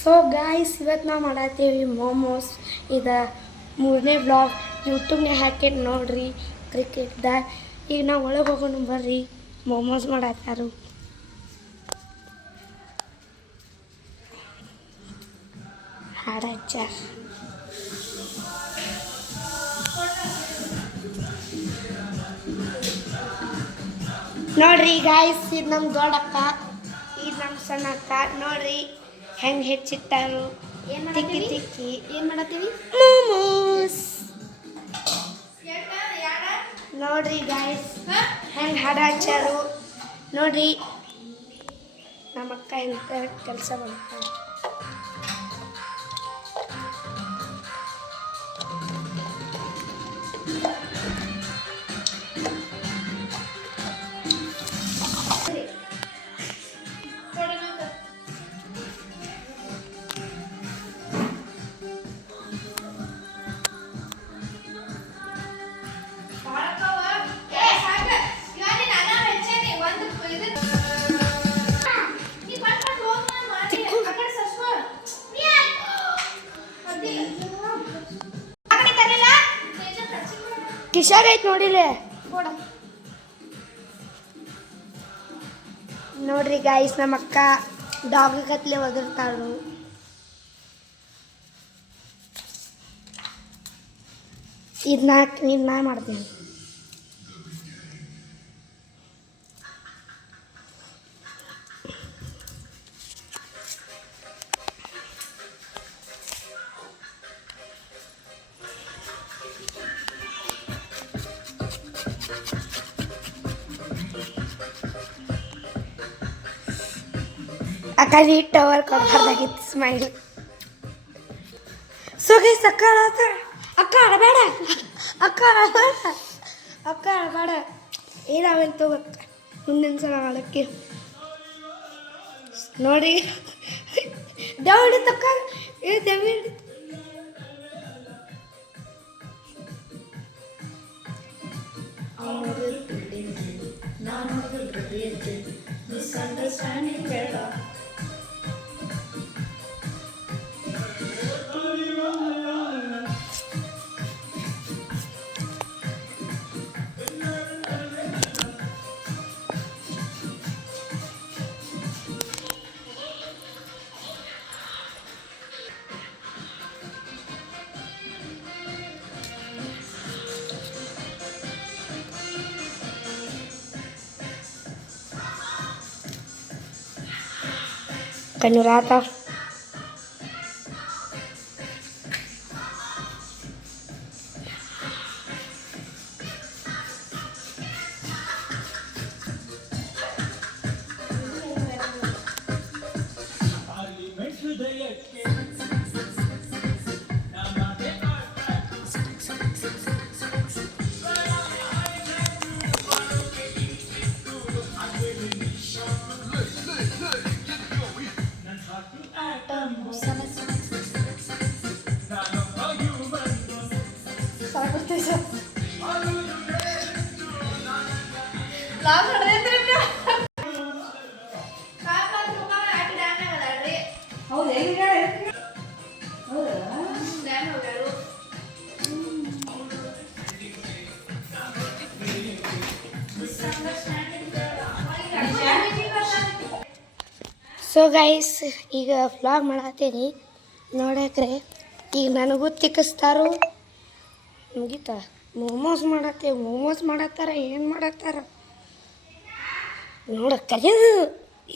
So guys ಇವತ್ತು ನಾವು ಮಾಡತ್ತೀವಿ ಮೋಮೋಸ್ ಇದು 3ನೇ ವ್ಲಾಗ್ ಯೂಟ್ಯೂಬ್ನಾಗ ಹಾಕಿ ನೋಡ್ರಿ ಕ್ರಿಕೆಟ್ದಾಗ. ಈಗ ನಾವು ಒಳಗೆ ಹೋಗೋಣ ಬರ್ರಿ. ಮೋಮೋಸ್ ಮಾಡತ್ತಾರು. ಹಾಡು ಹಚ್ಚಾರ ನೋಡ್ರಿ ಗಾಯ್ಸ್. ಇದು ನಮ್ಮ ದೊಡ್ಡಕ್ಕ, ಇದು ನಮ್ಮ ಸಣ್ಣ ಅಕ್ಕ. ನೋಡ್ರಿ ಹೆಂಗೆ ಹೆಚ್ಚಿಟ್ಟಾರು. ತಿಕ್ಕಿ ತಿಕ್ಕಿ ಏನು ಮಾಡತ್ತೀವಿ? ಮೋಮೋಸ್. ನೋಡ್ರಿ ಗಾಯ್ಸ್ ಹೆಂಗೆ ಹಾಡು ಹಚ್ಚಾರು. ನೋಡ್ರಿ ನಮ್ಮ ಅಕ್ಕ ಹೆಂಗೆ ಕೆಲಸ ಮಾಡ್ತಾರೆ. ಕಿಶಾರ್ ಐತೆ ನೋಡಿಲೆ. ನೋಡ್ರಿ ಗಾಯ್ಸ್ ನಮ್ಮ ಅಕ್ಕ ಡಾಗ್ ಕತ್ಲೆ ಒದರ್ತಾಳು. ಇದನ್ನ ಮಾಡ್ತೀನಿ. ಅಕ್ಕ ನೀಟ್ ಟವರ್ ಕೊಡ್ಬಾರ್ದಾಗಿತ್ತು ಸ್ಮೈಲ್. ಸೊ ಗೈಸ್ ಅಕ್ಕ ಅಳಬೇಡ, ಅಕ್ಕ ಅಳಬೇಡ. ಏನಾವಂತ ಗೊತ್ತ ಮುಂದಿನ ಸಲ ಮಾಡಕ್ಕೆ. ನೋಡಿ ದೇವ್ ತಕ್ಕ ದೇವಿ ಮಿಸ್ಅಂಡರ್ಸ್ಟ್ಯಾಂಡಿಂಗ್ ಬೇಡ. Kanurata. ಸೊ ಗೈಸ್ ಈಗ ವ್ಲಾಗ್ ಮಾಡತ್ತೀನಿ ನೋಡಕ್ರೆ. ಈಗ ನನಗೂ ತಿಕ್ಕಿಸ್ತಾರೋ ಮುಗೀತ. ಮೋಮೋಸ್ ಮಾಡತ್ತಾರ. ಏನು ಮಾಡತ್ತಾರ ನೋಡ ಕಲಿಯೋದು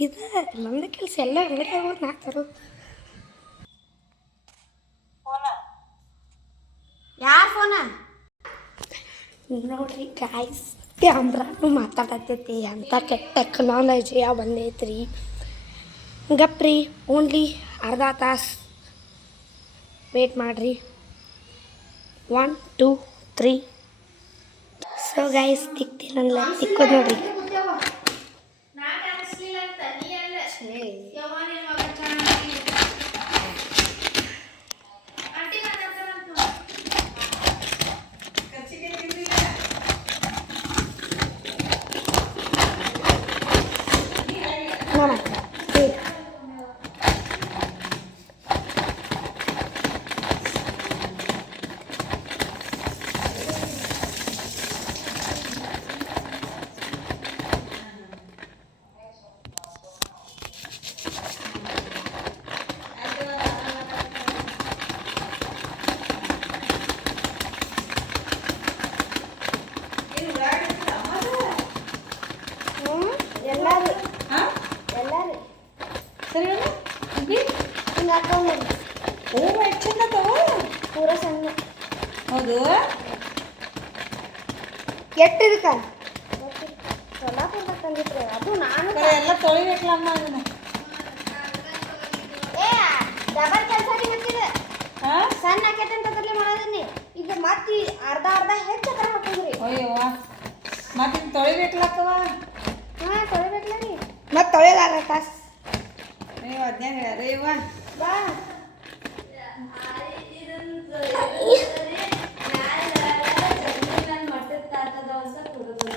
ಇದು ನಮ್ಮದು ಕೆಲಸ. ಎಲ್ಲ ಅಂಗಡಿ ಆಗೋದು ನಾಕ್ತಾರೋ. ಯಾರ ಫೋನ ನೋಡ್ರಿ ಗಾಯ್ಸ್. ಕ್ಯಾಮ್ರಾನು ಮಾತಾಡತೈತಿ. ಅಂತ ಕೆಟ್ಟ ಟೆಕ್ನಾಲಜಿ ಬಂದೈತ್ರಿ. ಗಪ್ರಿ ಓನ್ಲಿ ಅರ್ಧ ತಾಸು ವೇಟ್ ಮಾಡಿರಿ. 1 2 3. ಸೊ ಗೈಸ್ ತಿಕ್ತೀನಲ್ಲ ತಿಕ್ಕೋದು ನೋಡ್ರಿ. ಮುಗಿ ಹಿಂಗೆ ಹಾಕೊಂಡು ಓ ಎಷ್ಟು ಚಂದ ಅದಾವು. ಪೂರ ಸಣ್ಣ ಹೌದು ಎಷ್ಟು ಇದಕ್ಕೆ ಸೊಲ್ಲಾಪುರದಾಗ ತಂದಿದ್ರು ಅದು ನಾನು ಕರೆ ಎಲ್ಲ ತೊಳಿಬೇಕಲ್ಲಮ್ಮ ಅದನ್ನ. ಏ ಡಬಲ್ ಕೆಲಸ ಹಾಕಿದೆ ಹಾಂ ಸಣ್ಣ ಹಾಕೈತೆ ಅಂತ ಅದ್ರಲ್ಲಿ ಮಾಡೋದನ್ನಿ ಈಗ ಮತ್ತೆ ಅರ್ಧ ಹೆಚ್ಚು ಥರ ಹಾಕಿದ್ರಿ ಅಯ್ಯವ್ವ ಮತ್ತೆ ಇನ್ನು ತೊಳಿಬೇಕಲ್ಲಕ್ಕವ. ಹಾಂ ತೊಳಿಬೇಕಲ್ಲ ರೀ ಮತ್ತೆ ತೊಳೆದಾಗ ತಾಸು ಅಯ್ಯೋ ಅದನ್ನೇ ಹೇಳ್ಯಾರ ಇವ. ಬಾ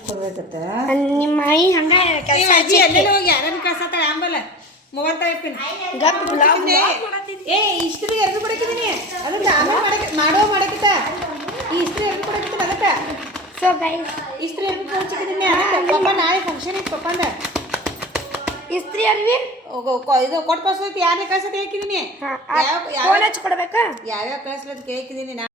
ಕೊಡ್ಬೇಕತ್ತ ನಿಮ್ಮ ಆಯಿ ಹಂಗ ಕೆಲಸ ಅಜ್ಜಿ ಎಲ್ಲೆಲ್ಲ ಹೋಗಿ ಯಾರನ್ನ ಕಳ್ಸತ್ತಾಳ ಆಂಬಲ್ಲ ಮೊಬೈಲ್ ತಗೋಪಿನ ಗಪ್ ಬ್ಲಾಗ್ ಏ ಇಸ್ತ್ರಿ ಎಲ್ರು ಕೊಡಕಿದ್ದೀನಿ ಅದಕ್ಕೆ ಆಮೇಲೆ ಮಾಡಕ್ಕಿತ್ತ ಈ ಇಸ್ತ್ರಿ ಎಲ್ರು ಕೊಡಕಿತ್ತ ಅದಕ್ಕೆ ಸೊ ಗೈಸ್ ಇಸ್ತ್ರಿ ಎಲ್ರು ಕೊಡ್ಸಿದ್ದೀನಿ ಅದಕ್ಕೆ ಪಪ್ಪ ನಾಳೆ ಫಂಕ್ಷನ್ ಇತ್ತು ಪಪ್ಪಂದ ಇಸ್ತ್ರಿ ಅಲ್ವಿ ಇದು ಕೊಟ್ಟು ಕಳ್ಸೈತಿ ಯಾರನ್ನ ಕಳ್ಸತಿ ಹಾಕಿದ್ದೀನಿ ಫೋನ್ ಹಚ್ಚಿ ಕೊಡ್ಬೇಕಾ ಯಾವ್ಯಾವ ಕಳಿಸ್ಲತ್ ಕೇಳಿದ್ದೀನಿ